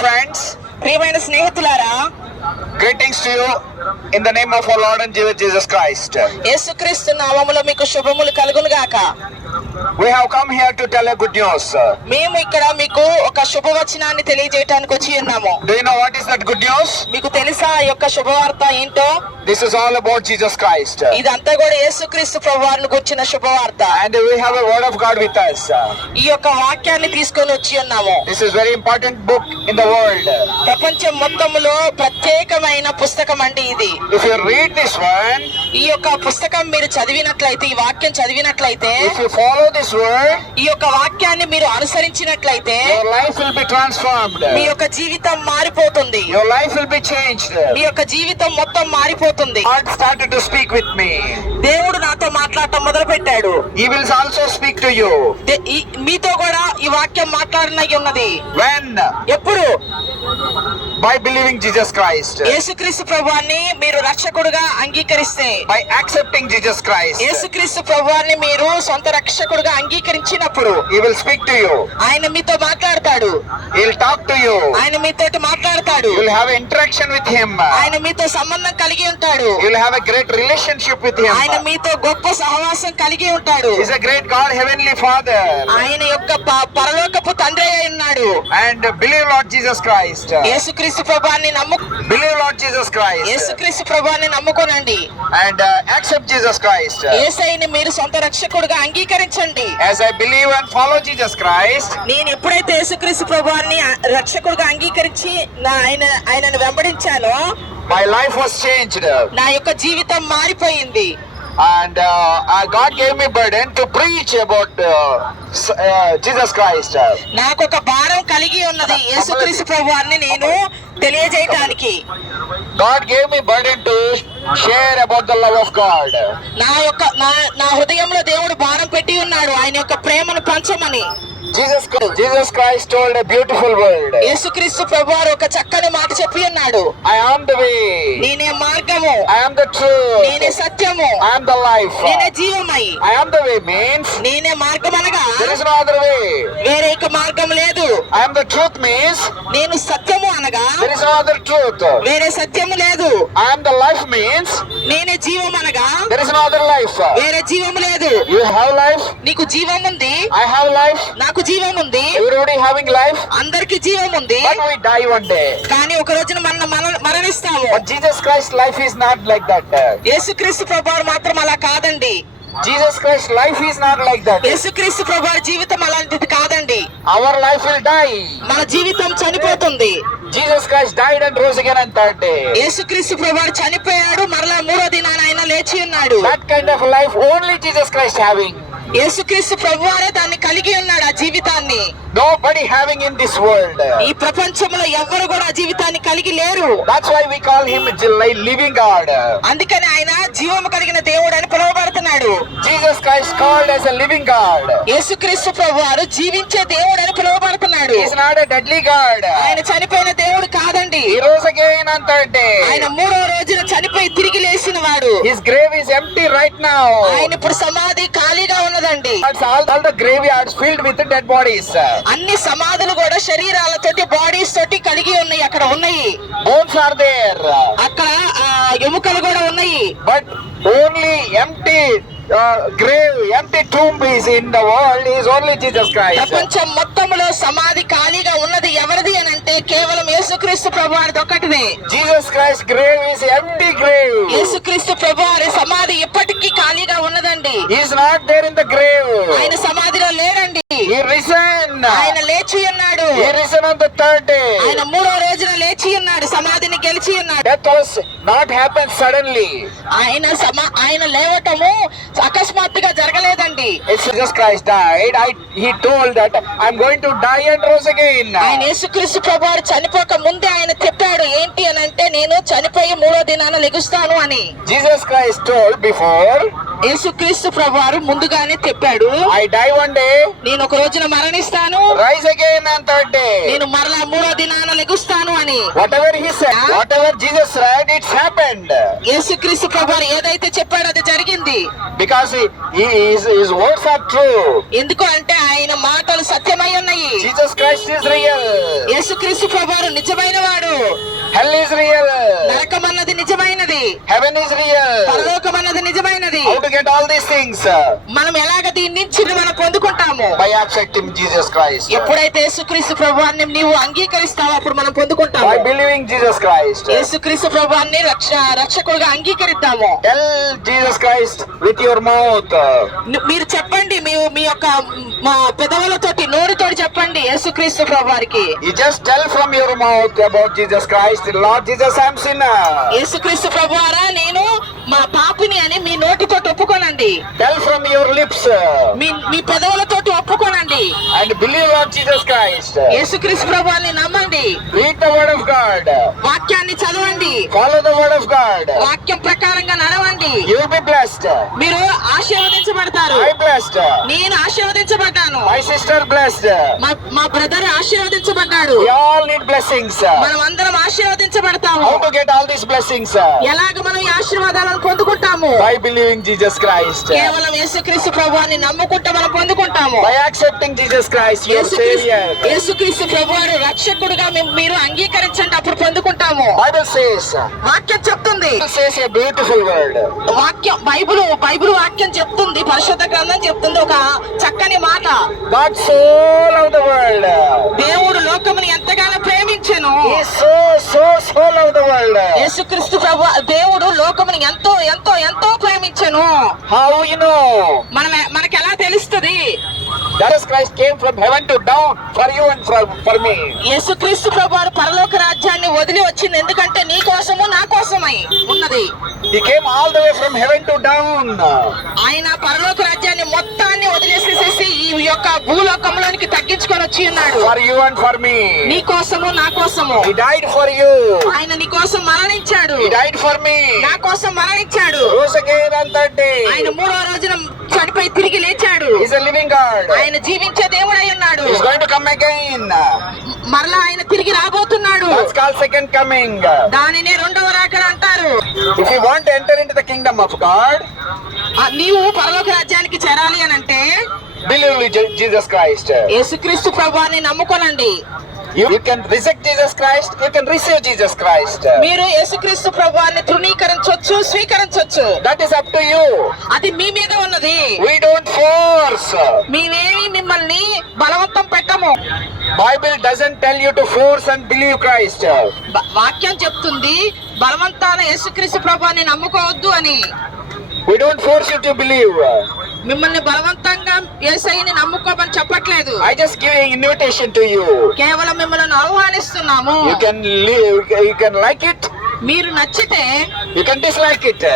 friends, ప్రియమైన స్నేహితులారా to you in the name of our Lord and Savior Jesus Christ. యేసుక్రీస్తు నామములో మీకు శుభములు కలుగును గాక We have come here to tell you good news. మేము ఇక్కడ మీకు ఒక శుభవచనాన్ని తెలియజేయటానికి వచ్చి ఉన్నాము Do you know what is that good news? మీకు తెలుసా ఈ యొక్క శుభవార్త ఏంటో This is all about Jesus Christ. ఇదంతా కూడా యేసుక్రీస్తు ప్రభువారిని గుర్చిన శుభవార్త And we have a word of God with us. ఈ యొక్క వాక్యాన్ని తీసుకొని వచ్చి ఉన్నాము This is very important book in the world. ప్రపంచం మొత్తములో ప్రత్యేకమైన పుస్తకం అండి ఇది If you read this one, ఈ యొక్క పుస్తకం మీరు చదివినట్లయితే ఈ వాక్యం చదివినట్లయితే if you follow this word, ఈ యొక్క వాక్యాన్ని మీరు అనుసరించినట్లయితే your life will be transformed. మీ యొక్క జీవితం మారిపోతుంది Your life will be changed. మీ యొక్క జీవితం మొత్తం మారిపోతుంది మాట్లాడుతుంది టు స్పీక్ విత్ మీ దేవుడు నాతో మాట్లాడటం మొదలు పెట్టాడు he also speak to you మీతో కూడా ఈ వాక్యం మాట్లాడినది వెన్ ఎప్పుడు? బై బిలీవింగ్ జీసస్ క్రైస్ట్ యేసుక్రీస్తు ప్రభువాన్ని మీరు రక్షకుడుగా అంగీకరిస్తే. బై యాక్సెప్టింగ్ జీసస్ క్రైస్ట్ యేసుక్రీస్తు ప్రభువాన్ని మీరు సొంత రక్షకుడుగా అంగీకరించినప్పుడు. He will speak to you ఆయన మీతో మాట్లాడతాడు. He will talk to you ఆయన మీతో మాట్లాడతాడు. You will have interaction with him ఆయన మీతో సంబంధం కలిగి ఉంటాడు. You will have a great relationship with him ఆయన మీతో గొప్ప సహవాసం కలిగి ఉంటాడు. Is a great God heavenly Father ఆయన యొక్క పరలోకపు తండ్రి ఉన్నాడు. And believe Lord Jesus Christ యేసుక్రీస్తు ప్రభాన్ని నమ్ము Believe Lord Jesus Christ. యేసుక్రీస్తు ప్రభాన్ని నమ్ముకోనండి And uh, accept Jesus Christ. ఏసైని మీరు సొంత రక్షకుడుగా అంగీకరించండి As I believe and follow Jesus Christ, నేను ఎప్పుడైతే యేసుక్రీస్తు ప్రభాన్ని రక్షకుడుగా అంగీకరించి నా ఆయన ఆయనను వెంబడించానో my life was changed. నా యొక్క జీవితం మారిపోయింది And uh, uh, God gave me burden to preach about uh, s- uh, Jesus Christ. నాకు ఒక భారం కలిగి ఉన్నది యేసుక్రీస్తు ప్రభువాన్ని నేను తెలియజేయటానికి God gave me burden to share about the love of God. నా యొక్క నా నా హృదయంలో దేవుడు భారం పెట్టి ఉన్నాడు ఆయన యొక్క ప్రేమను పంచమని Jesus, Jesus Christ told a beautiful word. యేసుక్రీస్తు ప్రభువారు ఒక చక్కని మాట చెప్పి ఉన్నాడు I am the way. నేనే మార్గము I am the truth. నేనే సత్యము I am the life. నేనే జీవమై I am the way means నేనే మార్గం అనగా there is no other way. వేరే ఇక మార్గం లేదు I am the truth means నేను సత్యము అనగా there is no other truth. వేరే సత్యము లేదు I am the life means నేనే జీవం అనగా there is no other life. వేరే జీవము లేదు You have life. నీకు జీవం ఉంది I have life. నాకు జీవం ఉంది Everybody having life. అందరికి జీవం ఉంది But we die one day. కానీ ఒక రోజున మన Jesus Christ life is not like that యేసు క్రీస్తు మాత్రం అలా కాదండి. Jesus Christ life is not like that యేసు క్రీస్తు జీవితం అలాంటిది కాదండి. అవర్ లైఫ్ విల్ మన జీవితం చనిపోతుంది. Jesus Christ died and rose again and third చనిపోయాడు మరలా మూడో దినాన లేచి ఉన్నాడు. That kind of life only Jesus Christ having యేసుక్రీస్తు ప్రభువారే దాన్ని కలిగి ఉన్నాడు ఆ జీవితాన్ని Nobody having in this world. ఈ ప్రపంచంలో ఎవ్వరు కూడా ఆ జీవితాన్ని కలిగి లేరు That's why we call him a li- living God. అందుకని ఆయన జీవము కలిగిన దేవుడు అని పిలువబడుతున్నాడు Jesus Christ called as a living God. యేసుక్రీస్తు ప్రభువారు జీవించే దేవుడు అని పిలువబడుతున్నాడు is not a deadly God. ఆయన చనిపోయిన దేవుడు కాదండి again on third day. ఆయన మూడో రోజున చనిపోయి తిరిగి లేచిన వాడు His grave ఎంప్టీ రైట్ నా ఆయన ఇప్పుడు సమాధి ఖాళీగా ఉన్నదండి. Graveyard filled with dead bodies అన్ని సమాధులు కూడా శరీరాలతో బాడీస్ తోటి కలిగి ఉన్నాయి అక్కడ ఉన్నాయి. బోన్స్ ఆర్ దేర్ అక్కడ ఎముకలు కూడా ఉన్నాయి. బట్ ఓన్లీ ఎంప్టీ ప్రపంచం మొత్తంలో సమాధి ఖాళీగా ఉన్నది ఎవరిది అని కేవలం యేసుక్రీస్తు ప్రభు వారిది ఒక్కటిదే Jesus Christ's grave is empty grave. యేసుక్రీస్తు ప్రభు వారి సమాధి ఇప్పటికీ ఖాళీగా ఉన్నదండి చెప్పండి is not there in the grave ఆయన సమాధిలో లేరండి ఈ రిసన్ ఆయన లేచి ఉన్నాడు. He risen on the third day ఆయన మూడో రోజున లేచి ఉన్నాడు సమాధిని గెలిచి ఉన్నాడు. Death was not happen suddenly ఆయన ఆయన లేవటము అకస్మాత్తుగా జరగలేదండి. It's Christ died I he told that I am going to die and rose again ఆయన యేసుక్రీస్తు ప్రభువు చనిపోక ముందే ఆయన చెప్పాడు ఏంటి అని అంటే నేను చనిపోయి మూడో దినాన లెగుస్తాను అని. జీసస్ క్రైస్ట్ టోల్ బిఫోర్ యేసుక్రీస్తు క్రీస్తు ప్రభు ముందుగానే చెప్పాడు ఐ డై వన్ డే నేను ఒక రోజున మరణిస్తాను rise again on third day నేను మరలా మూడో దినాన లెగుస్తాను అని. Whatever he said whatever Jesus said it's happened యేసుక్రీస్తు ప్రభు ఏదైతే చెప్పాడో అది జరిగింది. Because he is his words are true ఎందుకు అంటే ఆయన మాటలు సత్యమై ఉన్నాయి. జీసస్ క్రైస్ట్ ఇస్ రియల్ యేసు క్రీస్తు ప్రభు నిజమైన వాడు. హెల్ ఇస్ రియల్ నరకమన్నది హెవెన్ ఇస్ రియల్ పరలోకం అన్నది నిజమైనది how to get all these things మనం ఎలాగ దీన్ని చిన్న మనం పొందుకుంటాము? బై యాక్సెప్టింగ్ జీసస్ క్రైస్ట్ ఎప్పుడైతే యేసుక్రీస్తు ప్రభువాన్ని నీవు అంగీకరిస్తావో అప్పుడు మనం పొందుకుంటాము. బై బిలీవింగ్ జీసస్ క్రైస్ట్ యేసుక్రీస్తు ప్రభువాన్ని రక్ష రక్షకుడిగా అంగీకరిస్తాము tell Jesus Christ with your mouth మీరు చెప్పండి మీ మీ యొక్క మా పెదవులతో నోరుతో చెప్పండి యేసుక్రీస్తు ప్రభువారికి. You just tell from your mouth about Jesus Christ Lord Jesus I am sinner యేసుక్రీస్తు ప్రభువారా నేను మా పాపిని అని మీ నోటితో ఒప్పుకోనండి. టెల్ ఫ్రమ్ యువర్ లిప్స్ మీ మీ పెదవులతో ఒప్పుకోనండి. And believe on Jesus Christ యేసుక్రీస్తు ప్రభువాని నమ్మండి. Read the word of God వాక్యాన్ని చదవండి. Follow the word of God వాక్యం ప్రకారంగా will be blessed. మీరు ఆశీర్వదించబడతారు I blessed. నేను ఆశీర్వదించబడ్డాను My sister blessed. మా మా బ్రదర్ ఆశీర్వదించబడ్డాడు We all need blessings. మనం అందరం ఆశీర్వదించబడతాము How to get all these blessings? ఎలాగ మనం ఈ ఆశీర్వాదాలను పొందుకుంటాము By believing Jesus Christ. కేవలం యేసుక్రీస్తు ప్రభువాన్ని నమ్ముకుంటే మనం పొందుకుంటాము accepting Jesus Christ, your యేసుక్రీస్తు Savior. యేసుక్రీస్తు ప్రభువారు రక్షకుడుగా మీ- మీరు అంగీకరించండి అప్పుడు పొందుకుంటాము Bible says, వాక్యం చెప్తుంది says a beautiful word. వాక్యం బైబిల్ బైబిల్ వాక్యం చెప్తుంది పరిశుద్ధ గ్రంథం చెప్తుంది ఒక చక్కని మాట God so loved the world. దేవుడు లోకముని ఎంతగానో ప్రేమించెను so, so, so loved the world. యేసుక్రీస్తు ప్రభు దేవుడు లోకముని ఎంతో ఎంతో ఎంతో ప్రేమించెను How you know? మనం మనకి ఎలా తెలుస్తుంది Jesus Christ came from heaven to down for you and for, for me. యేసుక్రీస్తు ప్రభు వారు పరలోక రాజ్యాన్ని వదిలి వచ్చింది ఎందుకంటే నీ కోసము నా కోసమై ఉన్నది He came all the way from heaven to down. ఆయన పరలోక రాజ్యాన్ని మొత్తాన్ని వదిలేసేసేసి ఈ యొక్క భూలోకంలోనికి తగ్గించుకొని వచ్చి ఉన్నాడు For you and for me. నీ కోసము నా కోసము He died for you. ఆయన నీ కోసం మరణించాడు He died for me. నా కోసం మరణించాడు Rose again on third day. ఆయన మూడో రోజున చనిపోయి తిరిగి a living God. ఆయన జీవించే దేవుడై ఉన్నాడు He's going to come again. మరలా ఆయన తిరిగి రాబోతున్నాడు That's called second coming. దానినే రెండవ రాకడ అంటారు If you want to enter into the kingdom of God, ఆ, నీవు పరలోక రాజ్యానికి చేరాలి అని అంటే Je- Jesus Christ. యేసుక్రీస్తు ప్రభువాన్ని నమ్ముకోనండి You, you can reject Jesus Christ, you can receive Jesus Christ. మీరు యేసుక్రీస్తు ప్రభువాన్ని తృణీకరించవచ్చు స్వీకరించవచ్చు That is up to you. అది మీ మీద ఉన్నది We don't force. మేమేమి మిమ్మల్ని బలవంతం పెట్టము Bible doesn't tell you to force and believe Christ. బ- వాక్యం చెప్తుంది బలవంతాన యేసుక్రీస్తు ప్రభువాన్ని నమ్ముకోవద్దు అని We don't force you to believe. మిమ్మల్ని బలవంతంగా ఏసైని నమ్ముకోమని చెప్పట్లేదు. I just giving invitation to you కేవలం మిమ్మల్ని ఆహ్వానిస్తున్నాము. You can leave you can like it మీరు నచ్చితే యు కెన్ డిస్లైక్ ఇట్